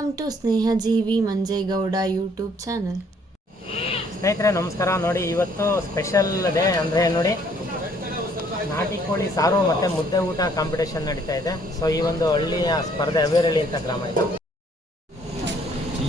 Welcome to Snehajeevi Manjegowda YouTube channel ಸ್ನೇಹಿತರೆ, ನಮಸ್ಕಾರ. ನೋಡಿ, ಇವತ್ತು ಸ್ಪೆಷಲ್ ಡೇ ಅಂದರೆ ನೋಡಿ, ನಾಟಿ ಕೋಳಿ ಸಾರು ಮತ್ತು ಮುದ್ದೆ ಊಟ ಕಾಂಪಿಟೇಷನ್ ನಡೀತಾ ಇದೆ. ಸೊ ಈ ಒಂದು ಹಳ್ಳಿಯ ಸ್ಪರ್ಧೆ ಅವೇರಳ್ಳಿ ಅಂತ ಗ್ರಾಮ ಇದು.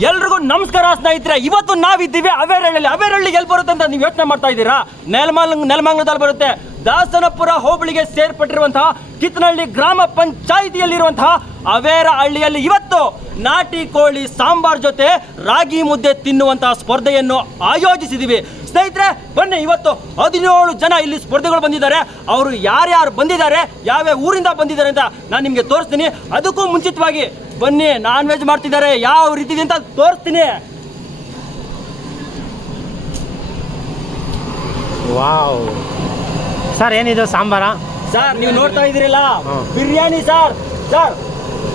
ಎಲ್ರಿಗೂ ನಮಸ್ಕಾರ ಸ್ನೇಹಿತರೆ, ಇವತ್ತು ನಾವಿದ್ದೀವಿ ಅವೇರಳ್ಳಿ ಅವೇರಳ್ಳಿ ಎಲ್ಲಿ ಬರುತ್ತೆ ಅಂತ ನೀವು ಯೋಚನೆ ಮಾಡ್ತಾ ಇದ್ದೀರಾ? ನೆಲಮಂಗ್ ನೆಲಮಂಗ್ಲದಲ್ಲಿ ಬರುತ್ತೆ. ದಾಸನಪುರ ಹೋಬಳಿಗೆ ಸೇರ್ಪಟ್ಟಿರುವಂತಹ ಕಿತ್ತನಹಳ್ಳಿ ಗ್ರಾಮ ಪಂಚಾಯಿತಿಯಲ್ಲಿರುವಂತಹ ಅವೇರ ಹಳ್ಳಿಯಲ್ಲಿ ಇವತ್ತು ನಾಟಿ ಕೋಳಿ ಸಾಂಬಾರ್ ಜೊತೆ ರಾಗಿ ಮುದ್ದೆ ತಿನ್ನುವಂತಹ ಸ್ಪರ್ಧೆಯನ್ನು ಆಯೋಜಿಸಿದ್ದೀವಿ. ಸ್ನೇಹಿತರೆ, ಬನ್ನಿ, ಇವತ್ತು ಹದಿನೇಳು ಜನ ಇಲ್ಲಿ ಸ್ಪರ್ಧೆಗಳು ಬಂದಿದ್ದಾರೆ. ಅವರು ಯಾರ್ಯಾರು ಬಂದಿದ್ದಾರೆ, ಯಾವ್ಯಾವ ಊರಿಂದ ಬಂದಿದ್ದಾರೆ ಅಂತ ನಾನು ನಿಮಗೆ ತೋರಿಸ್ತೀನಿ. ಅದಕ್ಕೂ ಮುಂಚಿತವಾಗಿ ಬನ್ನಿ ನಾನ್ ವೆಜ್ ಮಾಡ್ತಿದ್ದಾರೆ. ಯಾವ ರೀತಿ ಅಂತ ತೋರಿಸ್ತೀನಿ. ವಾವ್. ಸರ್ ಏನಿದು ಸಾಂಬಾರ? ಸರ್ ನೀವು ನೋಡ್ತಾ ಇದ್ದೀರಲ್ಲ ಬಿರಿಯಾನಿ ಸರ್. ಸರ್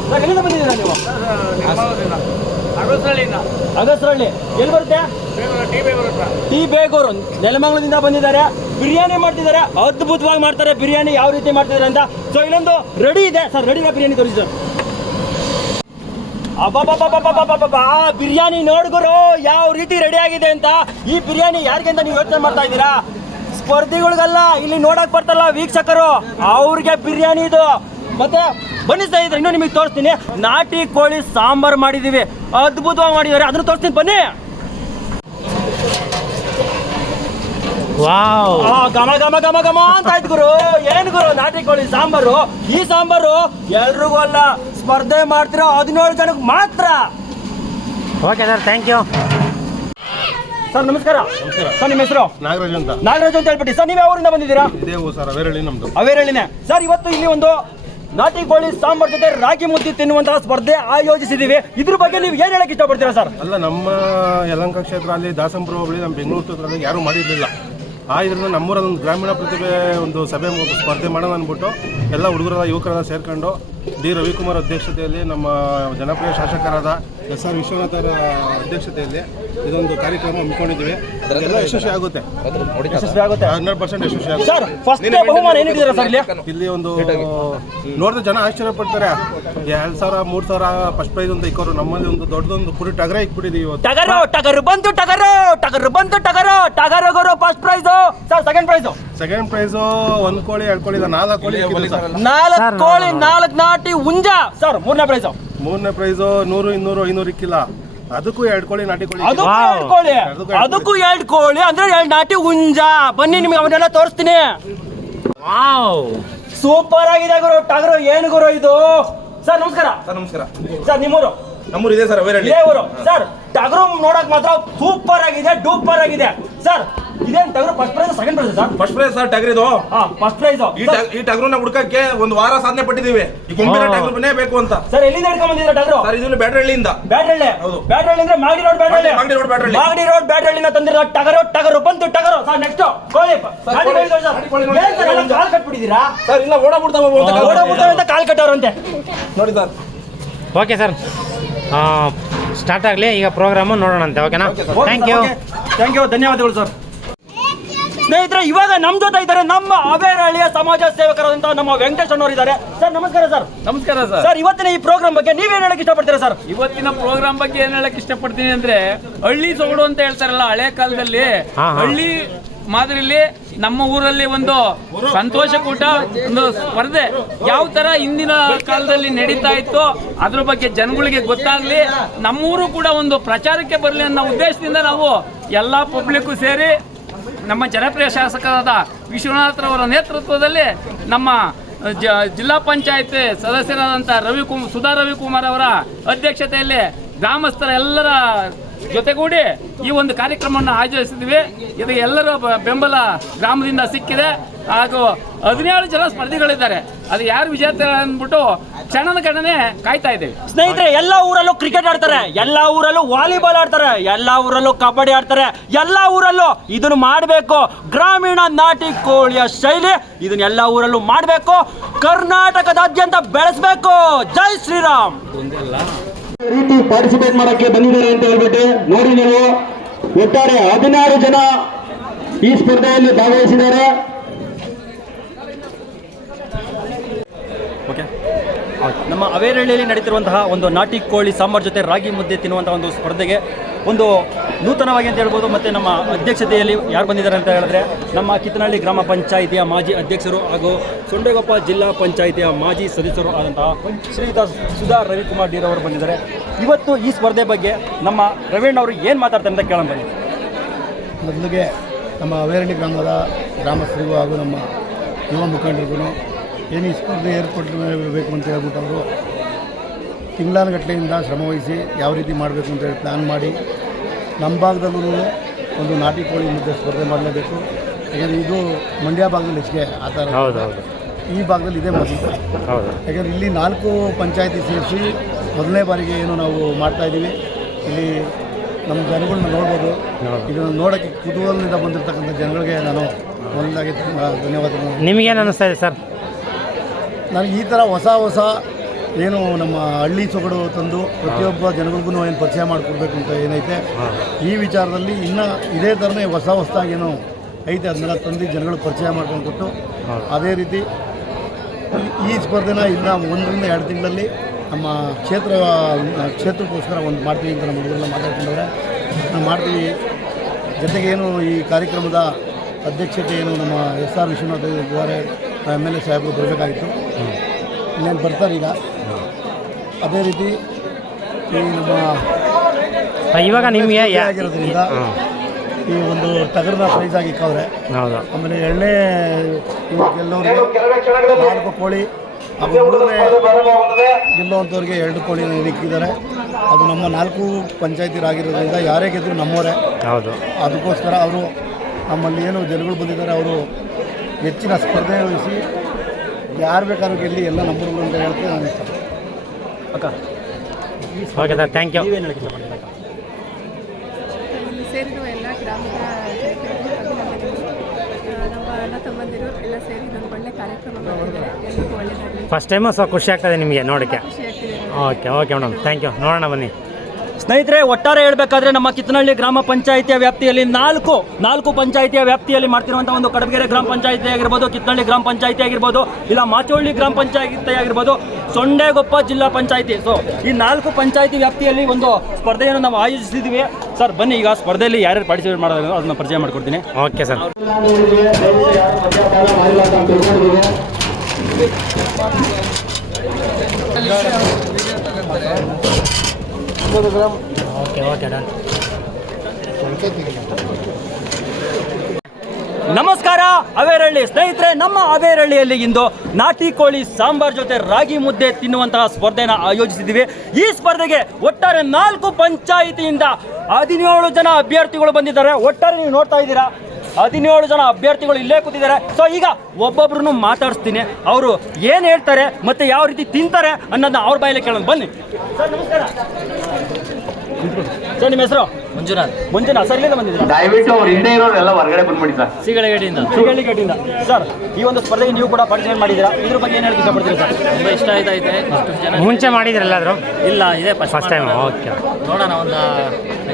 ಸರ್ ಎಲ್ಲಿಂದ ಬಂದಿದ್ದೀರಾ ನೀವು? ಅಗಸ್ರಳ್ಳಿ. ಎಲ್ಲಿ ಬರುತ್ತೆ? ಟಿ ಬೇಗೂರು. ನೆಲಮಂಗಲದಿಂದ ಬಂದಿದ್ದಾರೆ. ಬಿರಿಯಾನಿ ಮಾಡ್ತಿದ್ದಾರೆ. ಅದ್ಭುತವಾಗಿ ಮಾಡ್ತಾರೆ. ಬಿರಿಯಾನಿ ಯಾವ ರೀತಿ ಮಾಡ್ತಿದ್ದಾರೆ ಅಂತ. ಸೊ ಇಲ್ಲೊಂದು ರೆಡಿ ಇದೆ. ಸರ್ ರೆಡಿ ಬಿರಿಯಾನಿ ತೋರಿಸಿ ಸರ್. ಆ ಬಿರಿಯಾನಿ ನೋಡ್ಗುರು ಯಾವ ರೀತಿ ರೆಡಿ ಆಗಿದೆ ಅಂತ ಈ ಬಿರಿಯಾನಿ ಯಾರಿಗೆ ಅಂತ ನೀವು ಯೋಚನೆ ಮಾಡ್ತಾ ಇದ್ದೀರಾ? ಸ್ಪರ್ಧಿಗಳಿಗಲ್ಲ ಇಲ್ಲಿ ನೋಡಕ್ ಬರ್ತಲ್ಲ ವೀಕ್ಷಕರು ಅವ್ರಿಗೆ ಬಿರಿಯಾನಿ ಇದು. ಮತ್ತೆ ಬನ್ನಿ ಸ್ನೇಹಿತರೆ ಇನ್ನೂ ನಿಮಗೆ ತೋರಿಸ್ತೀನಿ. ನಾಟಿ ಕೋಳಿ ಸಾಂಬಾರ್ ಮಾಡಿದೀವಿ. ಅದ್ಭುತವಾಗಿ ಮಾಡಿದ್ದಾರೆ. ಅದನ್ನು ತೋರಿಸ್ತೀನಿ ಬನ್ನಿ. ಘಮ ಘಮ ಘಮ ಘಮ ಅಂತ ಆಯ್ತು ಗುರು. ಏನ್ ಗುರು ನಾಟಿ ಕೋಳಿ ಸಾಂಬಾರು? ಈ ಸಾಂಬಾರು ಎಲ್ರಿಗೂ ಅಲ್ಲ. ಸ್ಪರ್ಧೆ ಮಾಡ್ತಿರೋ ಹದಿನೇಳು ಜನಕ್ಕೆ ಮಾತ್ರ. Okay sir thank you sir ನಮಸ್ಕಾರ. ಸರ್ ನಿಮ್ಮ ಹೆಸರು? ನಾಗರಾಜ್ ಅಂತ. ನಾಗರಾಜ್ ಅಂತ ಹೇಳ್ಬಿಟ್ಟು. ಸರ್ ನೀವು ಯಾವ ಊರಿಂದ ಬಂದಿದ್ದೀರಾ? ಇದೇ ಸರ್ ಅವೇರಳ್ಳಿ ನಮ್ದು. ಅವೇರಳ್ಳಿನೇ. ಸರ್ ಇವತ್ತು ಇಲ್ಲಿ ಒಂದು ನಾಟಿ ಕೋಳಿ ಸಾಂಬಾರ್ ಜೊತೆ ರಾಗಿ ಮುದ್ದೆ ತಿನ್ನುವಂತಹ ಸ್ಪರ್ಧೆ ಆಯೋಜಿಸಿದೀವಿ ಇದ್ರ ಬಗ್ಗೆ ನೀವು ಏನ್ ಹೇಳಕ್ ಇಷ್ಟಪಡ್ತೀರಾ ಸರ್? ಅಲ್ಲ ನಮ್ಮ ಯಲಂಕ ಕ್ಷೇತ್ರ ಅಲ್ಲಿ ದಾಸಂಪುರ ಹೋಬಳಿ ನಮ್ಮ ಬೆಂಗಳೂರು ಕ್ಷೇತ್ರದಲ್ಲಿ ಯಾರೂ ಮಾಡಿರ್ಲಿಲ್ಲ. ಆ ನಮ್ಮೂರ ನಮ್ಮೂರಲ್ಲಿ ಒಂದು ಗ್ರಾಮೀಣ ಪ್ರತಿಭೆ ಒಂದು ಸಭೆ ಸ್ಪರ್ಧೆ ಮಾಡೋಣ ಅಂದ್ಬಿಟ್ಟು ಎಲ್ಲ ಹುಡುಗರ ಯುವಕರೆಲ್ಲ ಸೇರ್ಕೊಂಡು ಡಿ. ರವಿಕುಮಾರ್ ಅಧ್ಯಕ್ಷತೆಯಲ್ಲಿ ನಮ್ಮ ಜನಪ್ರಿಯ ಶಾಸಕರಾದ ಎಸ್. ಆರ್. ವಿಶ್ವನಾಥರ ಅಧ್ಯಕ್ಷತೆಯಲ್ಲಿ ಇದೊಂದು ಕಾರ್ಯಕ್ರಮ ಹಮ್ಮಿಕೊಂಡಿದ್ದೀವಿ. ಎಲ್ಲ ಯಶಸ್ವಿ ಆಗುತ್ತೆ. ಯಶಸ್ವಿ ಆಗುತ್ತೆ. ಹಂಡ್ರೆಡ್ ಪರ್ಸೆಂಟ್ ಯಶಸ್ವಿ ಆಗುತ್ತೆ. ಸರ್ ಫಸ್ಟ್ ಬಹುಮಾನ ಏನಿದ್ದೀರಾ ಸರ್ ಇಲ್ಲಿ? ಒಂದು ನೋಡಿದ್ರೆ ಜನ ಆಶ್ಚರ್ಯ ಪಡ್ತಾರೆ. ಎರಡ್ ಸಾವಿರ ಮೂರ್ ಸಾವಿರ ಫಸ್ಟ್ ಪ್ರೈಸ್ ಅಂತ ಇಕ್ಕೋರು. ನಮ್ಮಲ್ಲಿ ಒಂದು ದೊಡ್ಡದೊಂದು ಕುರಿ ಟಗರ ಇಕ್ಬಿಟ್ಟಿದೀವಿ ಇವತ್ತು. ಟಗರು ಟಗರು ಬಂತು ಟಗರು ಟಗರು ಬಂತು ಟಗರು ಟಗರು ಗುರು first prize sir second prize second prize ಒಂದು ಕೋಳಿ ಎರಡು ಕೋಳಿ ನಾಲ್ಕು ಕೋಳಿ ನಾಲ್ಕು ಕೋಳಿ ನಾಲ್ಕು ಕೋಳಿ ನಾಲ್ಕು ನಾಟಿ ಉಂಜ. ಸರ್ ಮೂರನೇ ಪ್ರೈಸ್. ಮೂರನೇ ಪ್ರೈಸ್ ನೂರು ಇನ್ನೂರು ಐನೂರು ಇಕ್ಕಿಲ್ಲ ಅದಕ್ಕೂ ಎರಡು ಕೋಳಿ ನಾಟಿ ಕೋಳಿ ಅದಕ್ಕೂ. ಎರಡು ಕೋಳಿ. ಅದಕ್ಕೂ ಎರಡು ಕೋಳಿ. ಅಂದ್ರೆ ಎರಡು ನಾಟಿ ಉಂಜ. ಬನ್ನಿ ನಿಮ್ಗೆ ಅವನ್ನೆಲ್ಲ ತೋರಿಸ್ತೀನಿ. ವಾವ್ ಸೂಪರ್ ಆಗಿದೆ ಗುರು ಟಗರು. ಏನು ಗುರು ಇದು? ಸರ್ ನಮಸ್ಕಾರ. ಸರ್ ನಮಸ್ಕಾರ. ಸರ್ ನಿಮ್ಮೂರು? ನಮ್ಮೂರು ಇದೆ ಸರ್ ಅವೇರಳ್ಳಿ ಇದೇ ಊರು. ಸರ್ ಟಗರು ನೋಡಕ್ ಮಾತ್ರ ಸೂಪರ್ ಆಗಿದೆ ಡೂಪರ್ ಆಗಿದೆ. ಸರ್ ಇದೇನ್ ಟಗರು? First prize second prize sir? First prize sir ಟಗರಿದು. ಇದು ಹಾ ಫಸ್ಟ್ ಪ್ರೈಸ್ ಈ ಟಗ್- ಈ ಟಗರನ್ನ ಹುಡ್ಕಕ್ಕೆ ಒಂದು ವಾರ ಸಾಧನೆ ಪಟ್ಟಿದೀವಿ ಈ ಗುಂಪಿನ ಟಗರುನೇ ಬೇಕು ಅಂತ. ಸರ್ ಎಲ್ಲಿ ಹಿಡ್ಕೊಂಡ್ ಬಂದಿದ್ರ ಟಗರು? ಸರ್ ಇದನ್ನು ಬ್ಯಾಟ್ರಳ್ಳಿಯಿಂದ. ಬ್ಯಾಟ್ರಳ್ಳಿ. ಹೌದು. ಬ್ಯಾಟ್ರಳ್ಳಿ ಅಂದ್ರೆ Magadi road Byatarahalli. Magadi road Byatarahalli. Magadi road ಬ್ಯಾಟ್ರಳ್ಳಿನ ತಂದಿರೋ ಟಗರು ಟಗರು ಬಂತು ಟಗರು. ಸರ್ ನೆಕ್ಸ್ಟ್ ಕೋಳಿ ಸರ್, ಗಾಡಿ ಕೋಳಿ- ಬೈದು ಸರ್. ಗಾಡಿ ಕೋಳಿ ನೋಡಿ. ಏನ್ ಸರ್ ಎಲ್ಲ ಕಾಲ್ ಕಟ್ಬಿಟ್ಟಿದ್ದೀರಾ? ಸರ್ ಇಲ್ಲ ಓಡಾಬಿಡ್ತಾವ ಓಡೋಗ್ಬಿಡ್ತಾವೆ ಅಂತ ಕಾಲ್ ಕಟ್ಟವ್ರಂತೆ. ನೋಡಿ ಸರ್. Okay sir. ಸ್ಟಾರ್ಟ್ ಆಗಲಿ ಈಗ ಪ್ರೋಗ್ರಾಮು ನೋಡೋಣಂತೆ ಓಕೆನಾ ಥ್ಯಾಂಕ್ ಯು ಥ್ಯಾಂಕ್ ಯು ಧನ್ಯವಾದಗಳು ಸರ್ ಸ್ನೇಹಿತರೆ ಇವಾಗ ನಮ್ಮ ಜೊತೆ ಇದ್ದಾರೆ ನಮ್ಮ ಅವೇರಹಳ್ಳಿಯ ಸಮಾಜ ಸೇವಕರಾದಂತಹ ನಮ್ಮ ವೆಂಕಟೇಶ್ ಅನ್ನೋರು ಇದ್ದಾರೆ. ಸರ್ ನಮಸ್ಕಾರ ಸರ್ ನಮಸ್ಕಾರ ಸರ್ ಸರ್ ಇವತ್ತಿನ ಈ ಪ್ರೋಗ್ರಾಮ್ ಬಗ್ಗೆ ನೀವೇನು ಹೇಳಕ್ ಇಷ್ಟಪಡ್ತೀರಾ ಸರ್ ಇವತ್ತಿನ ಪ್ರೋಗ್ರಾಮ್ ಬಗ್ಗೆ ಏನ್ ಹೇಳಕ್ ಇಷ್ಟಪಡ್ತೀನಿ ಅಂದ್ರೆ ಹಳ್ಳಿ ಸೊಗಡು ಅಂತ ಹೇಳ್ತಾರಲ್ಲ ಹಳೆ ಕಾಲದಲ್ಲಿ. ಹಳ್ಳಿ ಮಾದರಿಲಿ ನಮ್ಮ ಊರಲ್ಲಿ ಒಂದು ಸಂತೋಷ ಕೂಟ, ಒಂದು ಸ್ಪರ್ಧೆ. ಯಾವ ತರ ಹಿಂದಿನ ಕಾಲದಲ್ಲಿ ನಡೀತಾ ಇತ್ತು, ಅದ್ರ ಬಗ್ಗೆ ಜನಗಳಿಗೆ ಗೊತ್ತಾಗ್ಲಿ. ನಮ್ಮೂರು ಕೂಡ ಒಂದು ಪ್ರಚಾರಕ್ಕೆ ಬರಲಿ ಅನ್ನೋ ಉದ್ದೇಶದಿಂದ ನಾವು ಎಲ್ಲ ಪಬ್ಲಿಕ್ಕು ಸೇರಿ ನಮ್ಮ ಜನಪ್ರಿಯ ಶಾಸಕರಾದ ವಿಶ್ವನಾಥ್ರವರ ನೇತೃತ್ವದಲ್ಲಿ ನಮ್ಮ ಜ, ಜಿಲ್ಲಾ ಪಂಚಾಯತ್ ಸದಸ್ಯರಾದಂಥ ರವಿಕುಮ್, ಸುಧಾ ರವಿಕುಮಾರ್ ಅವರ ಅಧ್ಯಕ್ಷತೆಯಲ್ಲಿ ಗ್ರಾಮಸ್ಥರ ಎಲ್ಲರ ಜೊತೆಗೂಡಿ ಈ ಒಂದು ಕಾರ್ಯಕ್ರಮವನ್ನು ಆಯೋಜಿಸಿದ್ವಿ. ಇದು ಎಲ್ಲರ ಬೆಂಬಲ ಗ್ರಾಮದಿಂದ ಸಿಕ್ಕಿದೆ. ಹಾಗೂ ಹದಿನೇಳು ಜನ ಸ್ಪರ್ಧಿಗಳಿದ್ದಾರೆ. ಅದು ಯಾರು ವಿಜೇತ ಅಂದ್ಬಿಟ್ಟು ಕ್ಷಣದ ಕಣನೆ ಕಾಯ್ತಾ ಇದ್ದೀವಿ. ಸ್ನೇಹಿತರೆ ಎಲ್ಲ ಊರಲ್ಲೂ ಕ್ರಿಕೆಟ್ ಆಡ್ತಾರೆ. ಎಲ್ಲ ಊರಲ್ಲೂ ವಾಲಿಬಾಲ್ ಆಡ್ತಾರೆ. ಎಲ್ಲ ಊರಲ್ಲೂ ಕಬಡ್ಡಿ ಆಡ್ತಾರೆ. ಎಲ್ಲ ಊರಲ್ಲೂ ಇದನ್ನು ಮಾಡಬೇಕು. ಗ್ರಾಮೀಣ ನಾಟಿ ಕೋಳಿಯ ಶೈಲಿ ಇದನ್ನ ಎಲ್ಲ ಊರಲ್ಲೂ ಮಾಡಬೇಕು. ಕರ್ನಾಟಕದಾದ್ಯಂತ ಬೆಳೆಸಬೇಕು. ಜೈ ಶ್ರೀರಾಮ್. ರೀತಿ ಪಾರ್ಟಿಸಿಪೇಟ್ ಮಾಡಕ್ಕೆ ಬಂದಿದ್ದಾರೆ ಅಂತ ಹೇಳ್ಬಿಟ್ಟು ನೋಡಿ ನೀವು, ಒಟ್ಟಾರೆ ಹದಿನಾರು ಜನ ಈ ಸ್ಪರ್ಧೆಯಲ್ಲಿ ಭಾಗವಹಿಸಿದ್ದಾರೆ. ನಮ್ಮ ಅವೇರಳ್ಳಿಯಲ್ಲಿ ನಡೀತಿರುವಂತಹ ಒಂದು ನಾಟಿ ಕೋಳಿ ಸಾಂಬಾರ್ ಜೊತೆ ರಾಗಿ ಮುದ್ದೆ ತಿನ್ನುವಂತಹ ಒಂದು ಸ್ಪರ್ಧೆಗೆ ಒಂದು ನೂತನವಾಗಿ ಅಂತ ಹೇಳ್ಬೋದು. ಮತ್ತು ನಮ್ಮ ಅಧ್ಯಕ್ಷತೆಯಲ್ಲಿ ಯಾರು ಬಂದಿದ್ದಾರೆ ಅಂತ ಹೇಳಿದ್ರೆ ನಮ್ಮ ಕಿತ್ತನಹಳ್ಳಿ ಗ್ರಾಮ ಪಂಚಾಯಿತಿಯ ಮಾಜಿ ಅಧ್ಯಕ್ಷರು ಹಾಗೂ ಸೊಂಡೇಗೊಪ್ಪ ಜಿಲ್ಲಾ ಪಂಚಾಯಿತಿಯ ಮಾಜಿ ಸದಸ್ಯರು ಆದಂತಹ ಶ್ರೀಯುತ ಸುಧಾ ರವಿಕುಮಾರ್ ಡೀರ್ ಅವರು ಬಂದಿದ್ದಾರೆ. ಇವತ್ತು ಈ ಸ್ಪರ್ಧೆ ಬಗ್ಗೆ ನಮ್ಮ ರವೀಣ್ ಅವರು ಏನು ಮಾತಾಡ್ತಾರೆ ಅಂತ ಕೇಳೋಣ ಬನ್ನಿ. ಮೊದಲಿಗೆ ನಮ್ಮ ಅವೇರಳ್ಳಿ ಗ್ರಾಮದ ಗ್ರಾಮಸ್ಥರಿಗೂ ಹಾಗೂ ನಮ್ಮ ಯುವ ಮುಖಂಡರಿಗೂ ಏನು ಈ ಸ್ಪರ್ಧೆ ಏರ್ಪಡಬೇಕು ಅಂತ ಹೇಳ್ಬಿಟ್ಟು ಅವರು ತಿಂಗಳಾನುಗಟ್ಟಲೆಯಿಂದ ಶ್ರಮವಹಿಸಿ ಯಾವ ರೀತಿ ಮಾಡಬೇಕು ಅಂತ ಹೇಳಿ ಪ್ಲ್ಯಾನ್ ಮಾಡಿ ನಮ್ಮ ಭಾಗದಲ್ಲೂ ಒಂದು ನಾಟಿ ಕೋಳಿ ಮುದ್ದೆ ಸ್ಪರ್ಧೆ ಮಾಡಲೇಬೇಕು. ಯಾಕಂದರೆ ಇದು ಮಂಡ್ಯ ಭಾಗದಲ್ಲಿ ಹೆಚ್ಚಿಗೆ ಆ ಥರ ಈ ಭಾಗದಲ್ಲಿ ಇದೆ ಮೊದಲು ಯಾಕಂದರೆ ಇಲ್ಲಿ ನಾಲ್ಕು ಪಂಚಾಯತಿ ಸೇರಿಸಿ ಮೊದಲನೇ ಬಾರಿಗೆ ಏನು ನಾವು ಮಾಡ್ತಾಯಿದ್ದೀವಿ ಇಲ್ಲಿ ನಮ್ಮ ಜನಗಳನ್ನ ನೋಡ್ಬೋದು. ಇದನ್ನು ನೋಡೋಕ್ಕೆ ಕುತೂಹಲದಿಂದ ಬಂದಿರತಕ್ಕಂಥ ಜನಗಳಿಗೆ ನಾನು ಒಂದಾಗಿ ತುಂಬ ಧನ್ಯವಾದಗಳು. ನಿಮಗೇನು ಅನ್ನಿಸ್ತಾ ಇದೆ ಸರ್? ನನಗೆ ಈ ಥರ ಹೊಸ ಹೊಸ ಏನು ನಮ್ಮ ಹಳ್ಳಿ ಸೊಗಡು ತಂದು ಪ್ರತಿಯೊಬ್ಬ ಜನಗಳಿಗೂ ಏನು ಪರಿಚಯ ಮಾಡಿಕೊಡ್ಬೇಕು ಅಂತ ಏನೈತೆ? ಈ ವಿಚಾರದಲ್ಲಿ ಇನ್ನು ಇದೇ ಥರನೇ ಹೊಸ ಹೊಸದಾಗಿ ಏನು ಐತೆ ಅದನ್ನೆಲ್ಲ ತಂದು ಜನಗಳು ಪರಿಚಯ ಮಾಡ್ಕೊಂಡು ಕೊಟ್ಟು ಅದೇ ರೀತಿ ಈ- ಸ್ಪರ್ಧೆನ ಇನ್ನು ಒಂದರಿಂದ ಎರಡು ತಿಂಗಳಲ್ಲಿ ನಮ್ಮ ಕ್ಷೇತ್ರ ಕ್ಷೇತ್ರಕ್ಕೋಸ್ಕರ ಒಂದು ಮಾಡ್ತೀವಿ ಅಂತ ನಮ್ಮ ಹುಡುಗರೆಲ್ಲ ಮಾತಾಡ್ಕೊಂಡವ್ರೆ. ನಾವು ಮಾಡ್ತೀವಿ. ಜೊತೆಗೆ ಏನು ಈ ಕಾರ್ಯಕ್ರಮದ ಅಧ್ಯಕ್ಷತೆ ಏನು ನಮ್ಮ ಎಸ್ ಆರ್ ವಿಶ್ವನಾಥ್ ಇದ್ದಾರೆ. ಎಂ ಎಲ್ ಎ ಸಾಹೇಬರು ಬರಬೇಕಾಗಿತ್ತು. ಇನ್ನೇನು ಬರ್ತಾರೆ ಈಗ? ಅದೇ ರೀತಿ ಈ ನಮ್ಮ ಇವಾಗ ನಿಮಗೆ ಆಗಿರೋದ್ರಿಂದ ಈ ಒಂದು ಟಗರ್ನ ಪ್ರೈಸ್ ಆಗಿ ಇಕ್ಕವ್ರೆ. ಹೌದು. ಆಮೇಲೆ ಎಣ್ಣೆ ಗೆಲ್ಲೋರಿಗೆ ನಾಲ್ಕು ಕೋಳಿ ಆಮೇಲೆ ಮೂರನೇ ಗೆಲ್ಲುವಂಥವ್ರಿಗೆ ಎರಡು ಕೋಳಿ ಇಕ್ಕಿದ್ದಾರೆ ಅದು ನಮ್ಮ ನಾಲ್ಕು ಪಂಚಾಯತಿರಾಗಿರೋದ್ರಿಂದ ಯಾರೇ ಗೆದ್ದರೂ ನಮ್ಮವರೇ. ಹೌದು. ಅದಕ್ಕೋಸ್ಕರ ಅವರು ನಮ್ಮಲ್ಲಿ ಏನು ಜನಗಳು ಬಂದಿದ್ದಾರೆ ಅವರು ಹೆಚ್ಚಿನ ಸ್ಪರ್ಧೆ ವಹಿಸಿ ಯಾರು ಬೇಕಾದ್ರೂ ಗೆಲ್ಲಿ ಎಲ್ಲ ನಂಬರ್ಗಳು ಅಂತ ಹೇಳ್ತೀನಿ. ನಾನು ಅಕ್ಕ. ಓಕೆ ಸರ್ ಥ್ಯಾಂಕ್ ಯು ನೀವೇನು ಹೇಳಕ್ಕೆ ಇಷ್ಟಪಡ್ತೀರಾ ಅಕ್ಕ? ಇಲ್ಲಿ ಸೇರಿರುವ ಎಲ್ಲ ಗ್ರಾಮದ ಜನತೆಗೂ ಅಭಿನಂದನೆಗಳು ನಮ್ಮ ಅಣ್ಣ ತಮ್ಮಂದಿರು ಎಲ್ಲ ಸೇರಿ ಒಂದು ಒಳ್ಳೆ ಕಾರ್ಯಕ್ರಮ ಮಾಡಿದ್ದಾರೆ ಎಲ್ರಿಗೂ ಒಳ್ಳೆಯದಾಗಲಿ ಫಸ್ಟ್ ಟೈಮು ಸೊ ಖುಷಿ ಆಗ್ತದೆ ನಿಮಗೆ ನೋಡೋಕ್ಕೆ. ಖುಷಿ ಆಗ್ತಿದೆ. Okay okay madam thank you ನೋಡೋಣ ಬನ್ನಿ. ಸ್ನೇಹಿತರೆ, ಒಟ್ಟಾರೆ ಹೇಳಬೇಕಾದ್ರೆ ನಮ್ಮ ಕಿತ್ತನಹಳ್ಳಿ ಗ್ರಾಮ ಪಂಚಾಯಿತಿಯ ವ್ಯಾಪ್ತಿಯಲ್ಲಿ ನಾಲ್ಕು ನಾಲ್ಕು ಪಂಚಾಯಿತಿಯ ವ್ಯಾಪ್ತಿಯಲ್ಲಿ ಮಾಡ್ತಿರುವಂಥ ಒಂದು ಕಡಬಗೆರೆ ಗ್ರಾಮ ಪಂಚಾಯಿತಿ ಆಗಿರ್ಬೋದು ಕಿತ್ತನಹಳ್ಳಿ ಗ್ರಾಮ ಪಂಚಾಯಿತಿ ಆಗಿರ್ಬೋದು, ಇಲ್ಲ ಮಾಚೋಳ್ಳಿ ಗ್ರಾಮ ಪಂಚಾಯಿತಿ ಆಗಿರ್ಬೋದು, ಸೊಂಡೆಗೊಪ್ಪ ಜಿಲ್ಲಾ ಪಂಚಾಯಿತಿ. ಸೊ ಈ ನಾಲ್ಕು ಪಂಚಾಯಿತಿ ವ್ಯಾಪ್ತಿಯಲ್ಲಿ ಒಂದು ಸ್ಪರ್ಧೆಯನ್ನು ನಾವು ಆಯೋಜಿಸಿದ್ದೀವಿ. ಸರ್, ಬನ್ನಿ, ಈಗ ಸ್ಪರ್ಧೆಯಲ್ಲಿ ಯಾರ್ಯಾರು ಪಾರ್ಟಿಸಿಪೇಟ್ ಮಾಡೋದು ಅದನ್ನ ಪರಿಚಯ ಮಾಡ್ಕೊಡ್ತೀನಿ. Okay sir. Okay okay, done. ನಮಸ್ಕಾರ, ಅವೇರಳ್ಳಿ ಸ್ನೇಹಿತರೆ. ನಮ್ಮ ಅವೇರಳ್ಳಿಯಲ್ಲಿ ಇಂದು ನಾಟಿ ಕೋಳಿ ಸಾಂಬಾರ್ ಜೊತೆ ರಾಗಿ ಮುದ್ದೆ ತಿನ್ನುವಂತಹ ಸ್ಪರ್ಧೆನ ಆಯೋಜಿಸಿದ್ದೀವಿ. ಈ ಸ್ಪರ್ಧೆಗೆ ಒಟ್ಟಾರೆ ನಾಲ್ಕು ಪಂಚಾಯಿತಿಯಿಂದ ಹದಿನೇಳು ಜನ ಅಭ್ಯರ್ಥಿಗಳು ಬಂದಿದ್ದಾರೆ. ಒಟ್ಟಾರೆ ನೀವು ನೋಡ್ತಾ ಇದ್ದೀರಾ? ಹದಿನೇಳು ಜನ ಅಭ್ಯರ್ಥಿಗಳು ಇಲ್ಲೇ ಕೂತಿದ್ದಾರೆ. ಸೊ ಈಗ ಒಬ್ಬೊಬ್ರು ಮಾತಾಡಿಸ್ತೀನಿ. ಅವರು ಏನು ಹೇಳ್ತಾರೆ, ಮತ್ತೆ ಯಾವ ರೀತಿ ತಿಂತಾರೆ ಅನ್ನೋದನ್ನ ಅವ್ರ ಬಾಯಲ್ಲಿ ಕೇಳೋಣ. ಬನ್ನಿ. ಸರ್ ನಮಸ್ಕಾರ ಸರ್ ನಿಮ್ಮ ಹೆಸರು? ಮಂಜುನಾಥ್. ಮಂಜುನಾಥ್. ಸರ್ ಇಲ್ಲಿಂದ ಬಂದಿದ್ದೀರಾ? ದಯವಿಟ್ಟು ಅವ್ರ ಹಿಂದೆ ಇರೋರೆಲ್ಲ ಹೊರಗಡೆ ಬಂದ್ಬಿಡಿ ಸರ್. ಸಿಗಡಿಗಡಿಯಿಂದ ಸಿಗಡಿಗಡಿಯಿಂದ ಸರ್ ಈ ಒಂದು ಸ್ಪರ್ಧೆಗೆ ನೀವು ಕೂಡ ಪಾರ್ಟಿಸಿಪೇಟ್ ಮಾಡಿದ್ದೀರಾ? ಇದ್ರ ಬಗ್ಗೆ ಏನು ಹೇಳಕ್ಕೆ ಇಷ್ಟಪಡ್ತೀರಾ ಸರ್? ತುಂಬ ಇಷ್ಟ ಆಯ್ತೈತೆ ಇಷ್ಟು ಜನ ಮುಂಚೆ ಮಾಡಿದ್ರಲ್ಲ ಎಲ್ಲಾದರೂ? ಇಲ್ಲ ಇದೇ ಫಸ್ಟ್ ಟೈಮ್ ಓಕೆ ನೋಡೋಣ ಒಂದು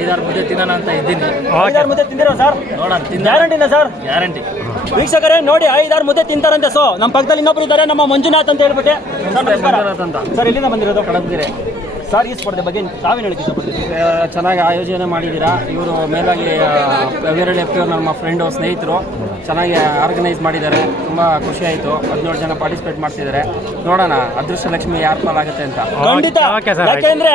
ಐದಾರು ಮುದ್ದೆ ತಿನ್ನೋಣ ಅಂತ ಇದ್ದೀನಿ. ಐದಾರು ಮುದ್ದೆ ತಿಂದಿರೋ ಸರ್? ನೋಡೋಣ ತಿಂದ ಗ್ಯಾರಂಟಿನ ಸರ್. ಗ್ಯಾರಂಟಿ ವೀಕ್ಷಕರೇ ನೋಡಿ ಐದಾರು ಮುದ್ದೆ ತಿಂತಾರಂತೆ. ಸೊ ನಮ್ಮ ಪಕ್ಕದಲ್ಲಿ ಇನ್ನೊಬ್ರು ಇದ್ದಾರೆ ನಮ್ಮ ಮಂಜುನಾಥ್ ಅಂತ ಹೇಳ್ಬಿಟ್ಟೆ. ಸರ್, ಇಲ್ಲಿಂದ ಸರ್ ಎಲ್ಲಿಂದ ಬಂದಿರೋದು? ಕಡಬಗೆರೆ ಸರ್ ಈ ಸ್ಪರ್ಧೆ ಬಗ್ಗೆ ತಾವೇನು ಹೇಳಕ್ಕೆ ಇಷ್ಟಪಡ್ತೀರಿ? ಚೆನ್ನಾಗಿ ಆಯೋಜನೆ ಮಾಡಿದ್ದೀರಾ? ಇವರು ಮೇಲಾಗಿ ವೀರಳ್ಳಿ ಎಫ್ ನಮ್ಮ ಫ್ರೆಂಡು ಸ್ನೇಹಿತರು ಚೆನ್ನಾಗಿ ಆರ್ಗನೈಸ್ ಮಾಡಿದ್ದಾರೆ. ತುಂಬ ಖುಷಿ ಆಯಿತು. ಹದಿನೇಳು ಜನ ಪಾರ್ಟಿಸಿಪೇಟ್ ಮಾಡ್ತಿದ್ದಾರೆ. ನೋಡೋಣ ಅದೃಷ್ಟ ಲಕ್ಷ್ಮಿ ಯಾರ ಪಾಲಾಗುತ್ತೆ ಅಂತ. ಖಂಡಿತ. ಓಕೆ ಸರ್, ಯಾಕೆಂದ್ರೆ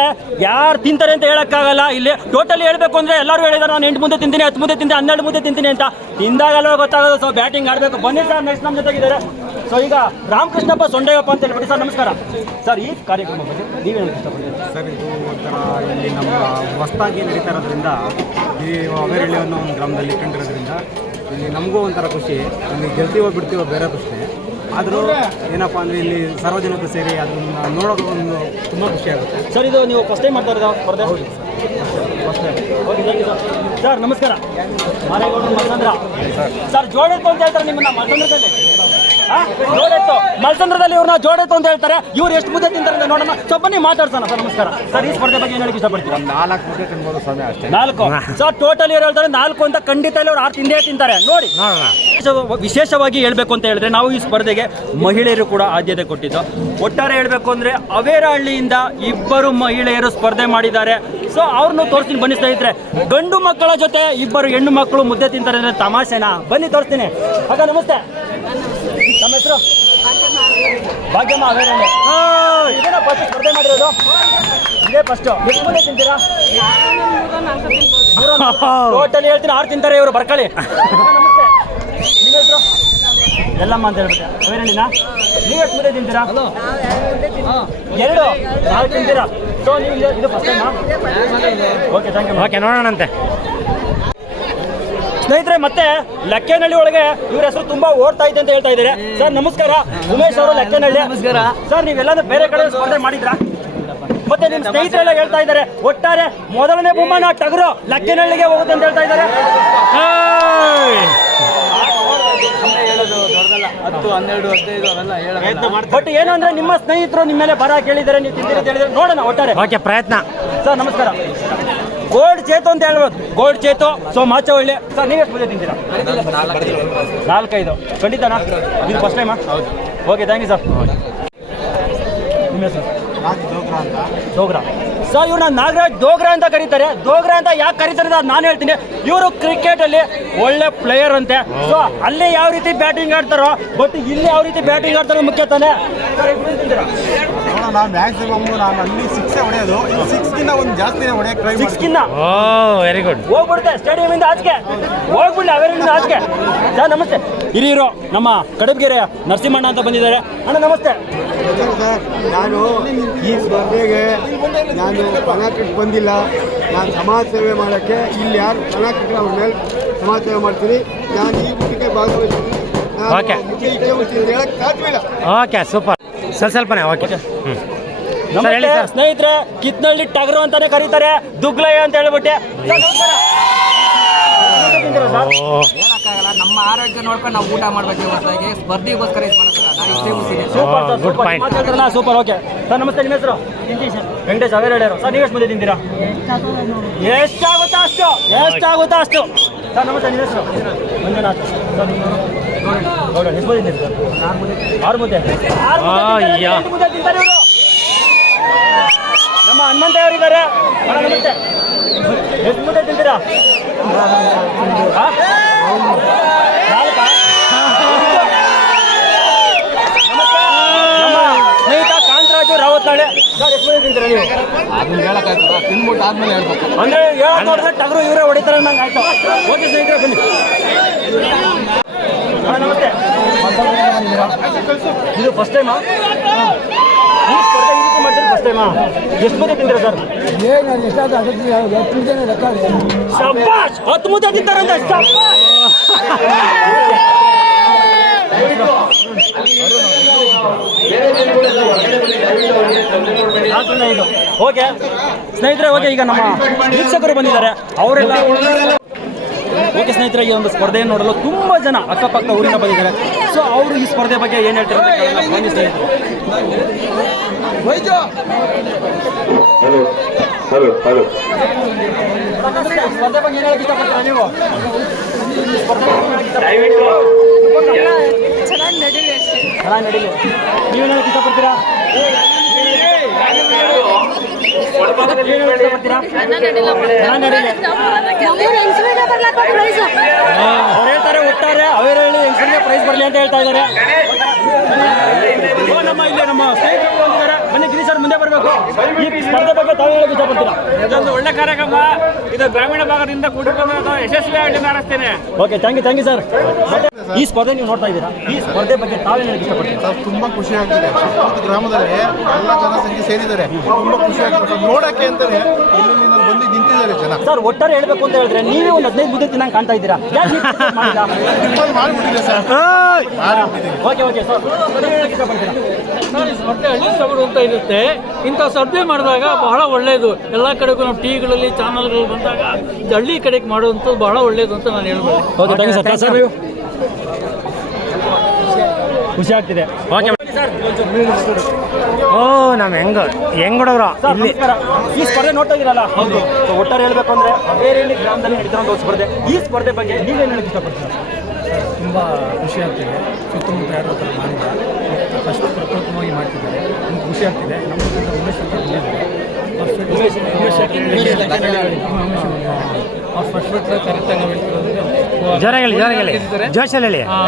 ಯಾರು ತಿಂತಾರೆ ಅಂತ ಹೇಳೋಕ್ಕಾಗಲ್ಲ. ಇಲ್ಲಿ ಟೋಟಲಿ ಹೇಳ್ಬೇಕು ಅಂದ್ರೆ ಎಲ್ಲರೂ ಹೇಳಿದಾರೆ ನಾನು ಎಂಟು ಮುಂದೆ ತಿಂತೀನಿ ಹತ್ತು ಮುಂದೆ ತಿಂತೀನಿ ಹನ್ನೆರಡು ಮುಂದೆ ತಿಂತೀನಿ ಅಂತ. ತಿಂದಾಗಲ್ಲ ಗೊತ್ತಾಗೋದು. ಸೊ ಬ್ಯಾಟಿಂಗ್ ಆಡಬೇಕು. ಬನ್ನಿ ಸರ್ ನೆಕ್ಸ್ಟ್ ನಮ್ಮ ಜೊತೆಗಿದ್ದಾರೆ. ಸೊ ಈಗ ರಾಮಕೃಷ್ಣಪ್ಪ ಸೊಂಡೆಯಪ್ಪ ಅಂತ ಹೇಳ್ಬಿಟ್ಟು ಸರ್ ನಮಸ್ಕಾರ. ಸರ್ ಈ ಕಾರ್ಯಕ್ರಮ ಬಗ್ಗೆ ನೀವು ಹೇಳಕ್ಕೆ ಇಷ್ಟಪಡ್ತೀರಿ ಸರ್ ಇದು ಒಂಥರ ಇಲ್ಲಿ ನಮ್ಮ ಹೊಸ್ತಾಗಿ ನಡೀತಾ ಇರೋದ್ರಿಂದ ಈ ಅವೇರಳ್ಳಿ ಅನ್ನೋ ಒಂದು ಗ್ರಾಮದಲ್ಲಿ ಕಂಡಿರೋದ್ರಿಂದ ಇಲ್ಲಿ ನಮಗೂ ಒಂಥರ ಖುಷಿ. ಇಲ್ಲಿ ಗೆಲ್ತೀವೋ ಬಿಡ್ತೀವೋ ಬೇರೆ ಪ್ರಶ್ನೆ. ಆದರೂ ಏನಪ್ಪ ಅಂದರೆ ಇಲ್ಲಿ ಸಾರ್ವಜನಿಕರು ಸೇರಿ ಅದನ್ನ ನೋಡೋದು ಒಂದು ತುಂಬ ಖುಷಿ ಆಗುತ್ತೆ. ಸರ್ ಇದು ನೀವು ಫಸ್ಟ್ ಟೈಮ್ ಮಾಡ್ತಾ ಇರೋದಾ? ಸ್ಪರ್ಧೆ ಯು ಸರ್. ನಮಸ್ಕಾರ. ಮಾರೇಗೌಡ ಮಸಂದ್ರ ಸರ್ ಜೋಡೆತ್ತು ಅಂತ ಹೇಳ್ತಾರೆ ನಿಮ್ಮನ್ನ ಮಸಂದ್ರದಲ್ಲಿ ಹಾಂ ಜೋಡೆತ್ತು. ಮಲ್ಸಂದ್ರದಲ್ಲಿ ಇವ್ರನ್ನ ಜೋಡೆತ್ತು ಅಂತ ಹೇಳ್ತಾರೆ. ಇವ್ರು ಎಷ್ಟು ಮುದ್ದೆ ತಿಂತಾರೆ ಅಂತ ನೋಡೋಣ. ಸೊ ಬನ್ನಿ ಮಾತಾಡ್ಸೋಣ ಸರ್ ನಮಸ್ಕಾರ. ಸರ್ ಈ ಸ್ಪರ್ಧೆ ಬಗ್ಗೆ ಏನು ಹೇಳಕ್ಕೆ ಇಷ್ಟಪಡ್ತೀರಾ? ನಾಲ್ಕು ಮುದ್ದೆ ತಿನ್ಬೋದು ಸಮಯ ಅಷ್ಟೇ. ನಾಲ್ಕು. ಸರ್ ಟೋಟಲ್ ಇವ್ರು ಹೇಳ್ತಾರೆ ನಾಲ್ಕು ಅಂತ ಖಂಡಿತ ಇಲ್ಲಿ ಅವ್ರು ಆರು ತಿಂದೇ ತಿಂತಾರೆ. ನೋಡಿ. ವಿಶೇಷ- ವಿಶೇಷವಾಗಿ ಹೇಳ್ಬೇಕು ಅಂತ ಹೇಳಿದ್ರೆ ನಾವು ಈ ಸ್ಪರ್ಧೆಗೆ ಮಹಿಳೆಯರು ಕೂಡ ಆದ್ಯತೆ ಕೊಟ್ಟಿದ್ದು. ಒಟ್ಟಾರೆ ಹೇಳ್ಬೇಕು ಅಂದ್ರೆ ಅವೇರಹಳ್ಳಿಯಿಂದ ಇಬ್ಬರು ಮಹಿಳೆಯರು ಸ್ಪರ್ಧೆ ಮಾಡಿದ್ದಾರೆ. ಸೊ ಅವ್ರನ್ನು ತೋರಿಸ್ತೀನಿ. ಬನ್ನಿ ಸ್ನೇಹಿತರೆ. ಗಂಡು ಮಕ್ಕಳ ಜೊತೆ ಇಬ್ಬರು ಹೆಣ್ಣು ಮಕ್ಕಳು ಮುದ್ದೆ ತಿಂತಾರೆ ಅಂದ್ರೆ ತಮಾಷೆನಾ? ಬನ್ನಿ ತೋರಿಸ್ತೀನಿ. ಹಾಗ ನಮಸ್ತೆ. ನಮ್ಮ ಹೆಸರು? ಭಾಗ್ಯಮ್ಮ ಅವೇರಹಳ್ಳಿ ಇದೇನಾ ಫಸ್ಟ್ ಸ್ಪರ್ಧೆ ಮಾಡಿರೋದು? ಇದೇ ಫಸ್ಟ್ ಎಷ್ಟು ಮುದ್ದೆ ತಿಂತೀರಾ? ಟೋಟಲ್ ಹೇಳ್ತೀನಿ, ಆರು ತಿಂತಾರೆ ಇವರು ಬರ್ಕಳಿ ನಿಮ್ಮ ಹೆಸರು? ಎಲ್ಲಮ್ಮ ಅಂತ ಹೇಳ್ಬಿಟ್ಟೆ. ಅವೇರಣ್ಣಿನ ನೀವು ಎಷ್ಟು ಮುದ್ದೆ ತಿಂತೀರಾ? ಎರಡು. ನಾಲ್ಕು ತಿಂತೀರಾ? ಸೊ ನೀವು ಇದು- ಇದು first time okay thank you okay ನೋಡೋಣಂತೆ. ಸ್ನೇಹಿತರೆ ಮತ್ತೆ ಲೆಕ್ಕೇನಹಳ್ಳಿ ಒಳಗೆ ಇವ್ರ ಹೆಸರು ತುಂಬಾ ಓಡ್ತಾ ಇದೆ ಅಂತ ಹೇಳ್ತಾ ಇದ್ದಾರೆ. ಸರ್ ನಮಸ್ಕಾರ. ಉಮೇಶ್ ಅವರು ಲೆಕ್ಕೇನಹಳ್ಳಿ. ನಮಸ್ಕಾರ. ಸರ್ ನೀವೆಲ್ಲಾದ್ರೂ ಬೇರೆ ಕಡೆ ಸ್ಪರ್ಧೆ ಮಾಡಿದ್ರಾ? ಮತ್ತೆ ನಿಮ್ಮ ಸ್ನೇಹಿತರೆಲ್ಲ ಹೇಳ್ತಾ ಇದ್ದಾರೆ ಒಟ್ಟಾರೆ ಮೊದಲನೇ ಬಹುಮಾನ ಟಗರು ಲಕ್ಕೇನಹಳ್ಳಿಗೆ ಹೋಗುತ್ತೆ ಅಂತ ಹೇಳ್ತಾ ಇದ್ದಾರೆ. ಹತ್ತು ಹನ್ನೆರಡು ಹದಿನೈದು ಅವೆಲ್ಲ ಹೇಳ ಬಟ್ ಏನು ಅಂದ್ರೆ ನಿಮ್ಮ ಸ್ನೇಹಿತರು ನಿಮ್ಮ ಮೇಲೆ ಬರ ಕೇಳಿದ್ದಾರೆ ನೀವು ತಿಂತೀರಿ ಅಂತ ಹೇಳಿದ್ರೆ ನೋಡೋಣ ಒಟ್ಟಾರೆ. ಓಕೆ ಪ್ರಯತ್ನ. ಸರ್ ನಮಸ್ಕಾರ. ಗೋಲ್ಡ್ ಚೇತು ಅಂತ ಹೇಳ್ಬೋದು ಗೋಲ್ಡ್ ಚೇತು, ಸೊ ಒಳ್ಳೆ. ಸರ್ ನೀವೆಷ್ಟು ಪೂಜೆ ತಿಂತೀರಾ? ನಾಲ್ಕೈದು. ಖಂಡಿತನಾ? ಇದು ಫಸ್ಟ್ ಟೈಮಾ ಓಕೆ ಥ್ಯಾಂಕ್ ಯು ಸರ್ ನಿಮ್ಮ ಹೆಸರು? ಸರ್ ಇವ್ರನ್ನ ನಾಗರಾಜ್ ದೋಗ್ರಾ ಅಂತ ಕರೀತಾರೆ. ದೋಗ್ರಾ ಅಂತ ಯಾಕೆ ಕರೀತಾರೆ ಅಂತ ನಾನು ಹೇಳ್ತೀನಿ. ಇವರು ಕ್ರಿಕೆಟ್ ಅಲ್ಲಿ ಒಳ್ಳೆ ಪ್ಲೇಯರ್ ಅಂತೆ. ಸೊ ಅಲ್ಲಿ ಯಾವ ರೀತಿ ಬ್ಯಾಟಿಂಗ್ ಆಡ್ತಾರೋ ಬಟ್ ಇಲ್ಲಿ ಯಾವ ರೀತಿ ಬ್ಯಾಟಿಂಗ್ ಆಡ್ತಾರೋ ಮುಖ್ಯ ತಾನೆ? ಮುದ್ದೆ ಮ್ಯಾಕ್ಸಿಮಮ್ ನಾನು ಅಲ್ಲಿ ಸಿಕ್ಸೇ ಹೊಡೆಯೋದು. ಇದು ಸಿಕ್ಸ್ಗಿನ್ನ ಒಂದು ಜಾಸ್ತಿ ಹೊಡೆಯಕ್ಕೆ ಟ್ರೈ ಸಿಕ್ಸ್ ಕಿನ್ನ? ಓ ವೆರಿ ಗುಡ್ ಹೋಗ್ಬಿಡುತ್ತೆ ಸ್ಟೇಡಿಯಂ ಇಂದ ಆಚೆಗೆ. ಹೋಗ್ಬಿಡ್ಲಿ ಅವೇರಿಂದ ಆಚೆಗೆ. ಸರ್ ನಮಸ್ತೆ. ಹಿರಿಯರು ನಮ್ಮ ಕಡಬಗೆರೆ ನರಸಿಂಹಣ್ಣ ಅಂತ ಬಂದಿದ್ದಾರೆ. ಅಣ್ಣ ನಮಸ್ತೆ. ಸರ್ ನಾನು ಈ ಸ್ಪರ್ಧೆಗೆ ನಾನು ಪಣ ಕಟ್ಟು ಬಂದಿಲ್ಲ. ನಾನು ಸಮಾಜ ಸೇವೆ ಮಾಡೋಕ್ಕೆ ಇಲ್ಲಿ ಯಾರು ಪಣ ಅವ್ರ ಮೇಲೆ ಸಮಾಜ ಸೇವೆ ಮಾಡ್ತೀನಿ. ನಾನು ಈ ಊಟಕ್ಕೆ ಭಾಗವಹಿಸ್ತೀನಿ. ನಾನು Okay. ಮುಖ್ಯ ಇಚ್ಛೆ ವಹಿಸ್ತೀನಿ ಅಂತ ಹೇಳಕ್ಕೆ ಸಾಧ್ಯವಿಲ್ಲ ಓಕೆ ಸೂಪರ್ ಸ್ವಲ್ಪ ಸ್ವಲ್ಪನೇ ಓಕೆ ಹ್ಞೂ ಸರ್ ಹೇಳಿ ಸರ್. ಸ್ನೇಹಿತರೆ ಕಿತ್ನಳ್ಳಿ ಟಗರು ಅಂತಾನೆ ಕರೀತಾರೆ ದುಗ್ಲಯ್ಯ ಅಂತ ಹೇಳ್ಬಿಟ್ಟೆ. ಸರ್? ಹೇಳಕ್ಕಾಗಲ್ಲ ನಮ್ಮ ಆರೋಗ್ಯ ನೋಡ್ಕೊಂಡು ನಾವು ಊಟ ಮಾಡ್ಬೇಕು ಹೊರತಾಗಿ ಸ್ಪರ್ಧೆಗೋಸ್ಕರ ಇದು ಮಾಡೋದಲ್ಲ ನಾನು ಇಷ್ಟೇ ಮುಗಿಸಿದೆ super sir good super point. ಮಾತಾಡ್ತಾರಲ್ಲ ಸೂಪರ್ ಓಕೆ ಸರ್ ನಮಸ್ತೆ ನಿಮ್ಮ ಹೆಸರು? ವೆಂಕಟೇಶ್ ಅವೇರಳ್ಳಿಯವರು ಸರ್ ನೀವು ಎಷ್ಟು ಮಂದಿ ತಿಂತೀರಾ? ಎಷ್ಟಾಗುತ್ತಾ ಅಷ್ಟು ಎಷ್ಟಾಗುತ್ತಾ ಅಷ್ಟು. ಸರ್ ನಮಸ್ತೆ ನಿಮ್ಮ ಹೆಸರು? ಮಂಜುನಾಥ್. ಸರ್ ನಿಮ್ಮ ಗೌಡ ಎಷ್ಟು ತಿಂತೀರಿ ಆರು ಮುದ್ದೆ. ನಮ್ಮ ಹನುಮಂತಯ್ಯವರು ಇದ್ದಾರೆ ಅಣ್ಣ ನಮಸ್ತೆ. ಎಷ್ಟು ಮುದ್ದೆ ತಿಂತೀರಾ? ರಾವತ್ನಾಳೆ. ಸರ್ ಎಷ್ಟು ಮಂದಿ ತಿಂತೀರಾ ನೀವು? ಅದನ್ನ ಹೇಳಕ್ಕಾಗ್ತದ ತಿನ್ಬಿಟ್ಟು ಆದ್ಮೇಲೆ ಹೇಳ್ಬೇಕು. ಅಂದ್ರೆ ಹೇಳಕ್ ಟಗರು ಇವರೇ ಹೊಡಿತಾರೆ ನಂಗೆ ಆಯ್ತು. ಓಕೆ ಸ್ನೇಹಿತರೆ ಬನ್ನಿ. ಇದು ಫಸ್ಟ್ ಟೈಮಾ ಮಾಡ್ತಾರೆ ಫಸ್ಟ್ ಟೈಮಾ ಎಷ್ಟು ಮುದ್ದೆ ತಿಂದ್ರೆ ಸರ್? ಶಬ್ಬಾಷ್ ಹತ್ತು ಮುದ್ದೆ ತಿಂತಾರಂತೆ ಶಬ್ಬಾಷ್ ನಾಲ್ಕರಿಂದ ಐದು ಓಕೆ ಸ್ನೇಹಿತರೆ ಓಕೆ ಈಗ ನಮ್ಮ ವೀಕ್ಷಕರು ಬಂದಿದ್ದಾರೆ. ಅವರೆಲ್ಲ ಓಕೆ ಸ್ನೇಹಿತರೆ ಈ ಒಂದು ಸ್ಪರ್ಧೆಯನ್ನು ನೋಡಲು ತುಂಬ ಜನ ಅಕ್ಕಪಕ್ಕ ಊರಿಂದ ಬಂದಿದ್ದಾರೆ ಸೊ ಅವರು ಈ ಸ್ಪರ್ಧೆ ಬಗ್ಗೆ ಏನು ಹೇಳ್ತಾರೆ ಅಂತ ಕೇಳೋಣ. ಬನ್ನಿ ಸ್ನೇಹಿತರೆ. ಸ್ಪರ್ಧೆ ಬಗ್ಗೆ ಏನು ಹೇಳಕ್ಕೆ ಇಷ್ಟಪಡ್ತೀರಾ ನೀವು? ಚೆನ್ನಾಗಿ ನಡೀಲಿ ಅಷ್ಟೇ ಚೆನ್ನಾಗಿ ನಡೀಲಿ ಹೇಳಕ್ಕೆ ಇಷ್ಟಪಡ್ತೀರಾ ಅವ್ರು ಹೇಳ್ತಾರೆ ಒಟ್ಟಾರೆ ಅವೇರಲ್ಲಿ ಹೆಂಗಸರಿಗೆ ಪ್ರೈಸ್ ಬರಲಿ ಅಂತ ಹೇಳ್ತಾ ಇದ್ದಾರೆ. ನಮ್ಮ ಇಲ್ಲಿ ನಮ್ಮ ಸ್ನೇಹಿತರು ಬಂದಿದ್ದಾರೆ. ಬನ್ನಿ ಗಿರಿ ಸರ್ ಮುಂದೆ ಬರಬೇಕು. ಈ ಸ್ಪರ್ಧೆ ಬಗ್ಗೆ ತಾವು ಹೇಳಕ್ಕೆ ಇಷ್ಟಪಡ್ತೀರಾ? ಇದೊಂದು ಒಳ್ಳೆ ಕಾರ್ಯಕ್ರಮ. ಇದು ಗ್ರಾಮೀಣ ಭಾಗದಿಂದ ಕೂಡಿಕೊಂಡು ಯಶಸ್ವಿ ಆಗಿ ಮಾಡಿಸ್ತೇನೆ. Okay thank you thank you sir ಈ ಸ್ಪರ್ಧೆ ನೀವು ನೋಡ್ತಾ ಇದ್ದೀರಾ? ಈ ಸ್ಪರ್ಧೆ ಬಗ್ಗೆ ತಾವೇ ಹೇಳಕ್ಕೆ ಇಷ್ಟಪಡ್ತೀರಾ? ತುಂಬ ಖುಷಿ ಆಗ್ತಿದೆ. ಸುತ್ತಮುತ್ತ ಗ್ರಾಮದಲ್ಲಿ ಎಲ್ಲ ಜನಸಂಖ್ಯೆ ಸೇರಿದ್ದಾರೆ. ತುಂಬ ಖುಷಿ ಆಗ್ತದೆ. ನೋಡಕ್ಕೆ ಅಂತಾರೆ ಇಲ್ಲಿಂದ ಬಂದು ನಿಂತಿದ್ದಾರೆ ಜನ. ಸರ್ ಒಟ್ಟಾರೆ ಹೇಳ್ಬೇಕು ಅಂತ ಹೇಳಿದ್ರೆ ನೀವೇ ಒಂದು ಹದಿನೈದು ಬುದ್ಧಿ ತಿನ್ನಂಗೆ ಕಾಣ್ತಾ ಇದ್ದೀರಾ? ಮಾಡಿಬಿಟ್ಟಿದೆ ಸರ್. Okay okay sir. ಸ್ಪರ್ಧೆ ಹಳ್ಳಿ ಅಂತ ಇರುತ್ತೆ. ಇಂಥ ಸ್ಪರ್ಧೆ ಮಾಡಿದಾಗ ಬಹಳ ಒಳ್ಳೆಯದು ಎಲ್ಲ ಕಡೆಗೂ ನಾವು ಟಿವಿಗಳಲ್ಲಿ ಚಾನಲ್ಗಳು ಬಂದಾಗ ಇದು ಹಳ್ಳಿ ಕಡೆಗೆ ಮಾಡುವಂಥದ್ದು ಬಹಳ ಒಳ್ಳೆಯದು ಅಂತ ನಾನು ಹೇಳ್ಬೋದು. Okay thank you sir sir ಖುಷಿ ಆಗ್ತಿದೆ ಓಕೆ ಓ ನಮ್ಮ ಹೆಂಗ ಹೆಂಗ್ ಹುಡುಗರು ಇಲ್ಲಿ. ಈ ಸ್ಪರ್ಧೆ ನೋಡ್ತಾ ಇದ್ದೀರಲ್ಲ? ಹೌದು. ಒಟ್ಟಾರೆ ಹೇಳ್ಬೇಕು ಅಂದ್ರೆ ಬೇರೆ ಗ್ರಾಮದಲ್ಲಿ ನಡೀತಾ ಒಂದು ಸ್ಪರ್ಧೆ. ಈ ಸ್ಪರ್ಧೆ ಬಗ್ಗೆ ನೀವೇನು ಹೇಳಕ್ ಇಷ್ಟಪಡ್ತೀರಾ? ತುಂಬಾ ಖುಷಿ ಆಗ್ತಿದೆ ಸುತ್ತಮುತ್ತ ಯಾರು ಮಾಡಿಲ್ಲ. ಮಾಡ್ತಿದ್ದಾರೆ. ನಮ್ಗೆ ಖುಷಿ ಆಗ್ತಿದೆ. ಉಮೇಶ್ ಅಂತ ಬಂದಿದ್ದಾರೆ.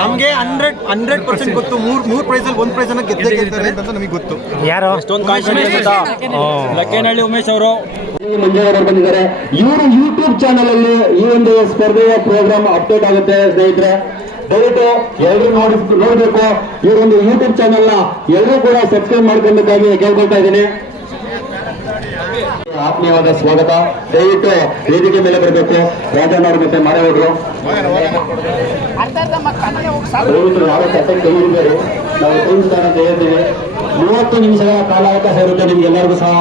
ನಮಗೆ ಹಂಡ್ರೆಡ್ ಹಂಡ್ರೆಡ್ ಪರ್ಸೆಂಟ್ ಗೊತ್ತು. ಮೂರ್ ಮೂರ್ ಪ್ರೈಸ್ ಅಲ್ಲಿ ಒಂದ್ ಪ್ರೈಸ್ ಅನ್ನ ಗೆದ್ದೇ ಗೆಲ್ತಾರೆ ಅಂತ ನಮಗೆ ಗೊತ್ತು. ಯಾರು? ಎಷ್ಟೊಂದು ಕಾನ್ಫಿಡೆನ್ಸ್ ಗೊತ್ತಾ ಲಕ್ಕೇನಹಳ್ಳಿ ಉಮೇಶ್ ಅವರು. ಮಂಜುವರವರು ಬಂದಿದ್ದಾರೆ ಇವರು ಯೂಟ್ಯೂಬ್ ಚಾನಲ್ ಅಲ್ಲಿ ಈ ಒಂದು ಸ್ಪರ್ಧೆಯ ಪ್ರೋಗ್ರಾಮ್ ಅಪ್ಡೇಟ್ ಆಗುತ್ತೆ ಸ್ನೇಹಿತರೆ. ದಯವಿಟ್ಟು ಎಲ್ಲರೂ ನೋಡಿ ನೋಡಬೇಕು. ಈ ಒಂದು ಯೂಟ್ಯೂಬ್ ಚಾನೆಲ್ನ ಎಲ್ಲರೂ ಕೂಡ ಸಬ್ಸ್ಕ್ರೈಬ್ ಮಾಡ್ಕೊಬೇಕಾಗಿ ಕೇಳ್ಕೊಳ್ತಾ ಇದ್ದೀನಿ. ಆತ್ಮೀಯವಾದ ಸ್ವಾಗತ. ದಯವಿಟ್ಟು ವೇದಿಕೆ ಮೇಲೆ ಬರಬೇಕು. ರಾಜನವರು ಮತ್ತೆ ಮಾರೇಗೌಡರು ದಯವಿಟ್ಟು ಯಾವ ಕತೆ ಕೈ ನಾವು ಅಂತ ಹೇಳ್ತೀವಿ ಮೂವತ್ತು ನಿಮಿಷಗಳ ಕಾಲಾವಕಾಶ ಇರುತ್ತೆ ನಿಮ್ಗೆಲ್ಲರಿಗೂ ಸಹ.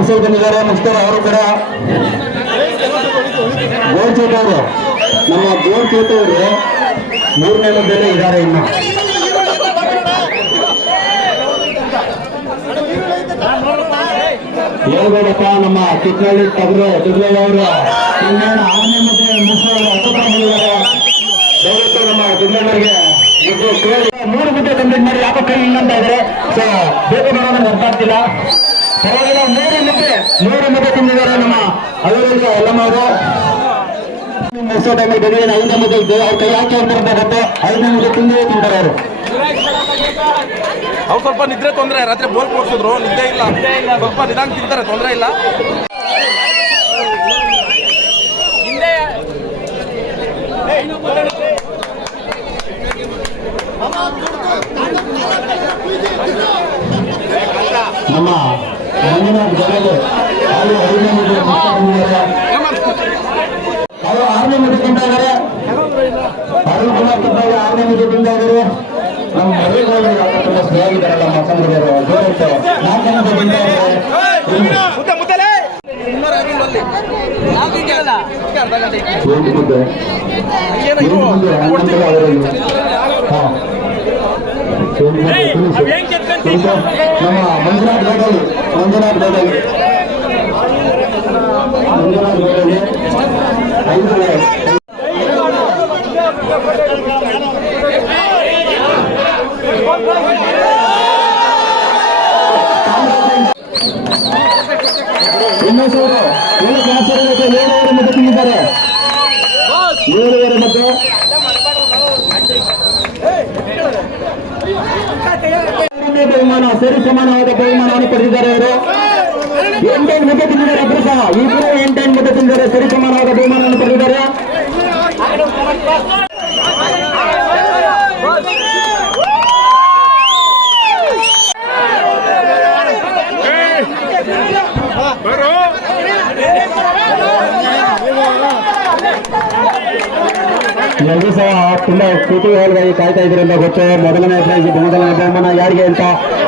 ಮುಗಿಸಲು ಬಂದಿದ್ದಾರೆ ಮುಗಿಸ್ತಾರೆ ಅವರು ಕೂಡ ಗೋಲ್ಚೇಟ್ ಅವರು, ನಮ್ಮ ಗೋಲ್ಚೇಟ್ ಅವರು ಮೂರನೇ ಮುದ್ದೆನೇ ಇದ್ದಾರೆ ಇನ್ನು. ಹೇಳ್ಬೇಡಪ್ಪ, ನಮ್ಮ ಕಿತ್ನಳ್ಳಿ ತಗರು ದುಗ್ಲಯ್ಯ ಅವರು. ಇನ್ನೇನು ಆರನೇ ಮುದ್ದೆ ಮುಗಿಸೋರು ಬಂದಿದ್ದಾರೆ ದಯವಿಟ್ಟು ನಮ್ಮ ದುಗ್ಲಣ್ಣರಿಗೆ ಮೂರು ಮುದ್ದೆ ಕಂಪ್ಲೀಟ್ ಮಾಡಿ ಯಾವ ಕೈ ಹಿಂಗಂತ ಇದ್ದಾರೆ. ಸೊ ಬೇಗ ಬರೋಣ ಅರ್ಥ ಆಗ್ತಿಲ್ಲ ಪರವಾಗಿಲ್ಲ ಮೂರು ಮುದ್ದೆ ಮೂರು ಮುದ್ದೆ ತಿಂದಿದ್ದಾರೆ ನಮ್ಮ ಅದರಲ್ಲಿ ಎಲ್ಲಮ್ಮ ಅವರು ಮುಗಿಸೋ ಟೈಮಲ್ಲಿ ಐದನೇ ಮುದ್ದೆ ಇದ್ದು ಅವ್ರ ಕೈ ಹಾಕಿ ಅಂತ ಗೊತ್ತೆ ಐದನೇ ಮುದ್ದೆ ತಿಂದೇ ತಿಂತಾರೆ ಅವರು. ಅವ್ರು ಸ್ವಲ್ಪ ನಿದ್ರೆ ತೊಂದರೆ ರಾತ್ರಿ ಬೋಲ್ ಕೊಡ್ಸಿದ್ರು. ನಿದ್ದೆ ಇಲ್ಲ. ಸ್ವಲ್ಪ ನಿಧಾನ ತಿಂತಾರೆ. ತೊಂದರೆ ಇಲ್ಲ. ನಮ್ಮ ಮಂಜುನಾಥ್ ಗದಗ ಅವರು ಐದನೇ ಮುಗಿಸ್ಕೊಂಡಿದ್ದಾರೆ. ಅವರು ಆರನೇ ತಿಂತಾ ಇದ್ದಾರೆ ಅರುಣ್ ಕುಮಾರ್ ಇದ್ದಾರೆ ನಮ್ಮ ಮರಿಗಳು ತುಂಬ ಸ್ನೇಹಿತರಲ್ಲ ನಮ್ಮ ಮಂಜುನಾಥ್ ಗೌಡಲ್ಲಿ ಮಂಜುನಾಥ್ ಗೌಡಲ್ಲಿ ಮಂಜುನಾಥ್ ಉಮೇಶ್ ಅವರು ಏಳು ಕ್ಲಾಸ್ ಏಳುವರೆ ಮಧ್ಯೆ ತಿಂದಿದ್ದಾರೆ ಏಳುವರೆ ಮಧ್ಯೆ ಎರಡನೇ ಬಹುಮಾನ, ಸರಿ ಸಮಾನವಾದ ಬಹುಮಾನವನ್ನು ಪಡೆದಿದ್ದಾರೆ ಅವರು. ಎಂಟೈನ್ ಮುದ್ದೆ ತಿಂದಿದ್ದಾರೆ ಇಬ್ಬರು ಸಹ ಇಬ್ಬರು ಎಂಟೈನ್ ಮುದ್ದೆ ತಿಂದಿದ್ದಾರೆ, ಸರಿ ಸಮಾನವಾದ ಬಹುಮಾನವನ್ನು ಪಡೆದಿದ್ದಾರೆ. ಎಲ್ಲರೂ ಸಹ ತುಂಬಾ ಕುತೂಹಲವಾಗಿ ಕಾಯ್ತಾ ಇದ್ರಿಂದ ಅಂತ ಗೊತ್ತು. ಮೊದಲನೇ ಪ್ರೈಸ್ ಮೊದಲನೇ ಬಹುಮಾನ ಯಾರಿಗೆ ಅಂತ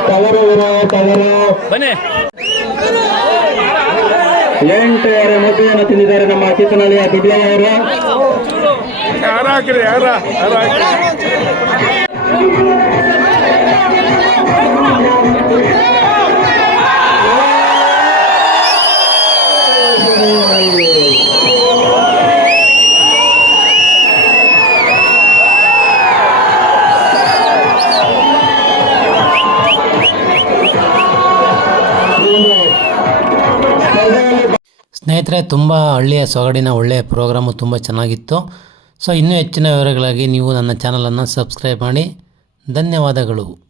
ತವರು ಇರು ತವರು. ಎಂಟು ಎಂಟೂವರೆ ಮುದ್ದೆಯನ್ನು ತಿಂದಿದ್ದಾರೆ ನಮ್ಮ ಕಿತ್ತನಹಳ್ಳಿಯ ದುಡ್ಲವರು ಸ್ನೇಹಿತರೆ, ತುಂಬ ಹಳ್ಳಿಯ ಸೊಗಡಿನ ಒಳ್ಳೆಯ ಪ್ರೋಗ್ರಾಮು ತುಂಬ ಚೆನ್ನಾಗಿತ್ತು. ಸೊ, ಇನ್ನೂ ಹೆಚ್ಚಿನ ವಿವರಗಳಾಗಿ ನೀವು ನನ್ನ ಚಾನಲನ್ನು ಸಬ್ಸ್ಕ್ರೈಬ್ ಮಾಡಿ. ಧನ್ಯವಾದಗಳು.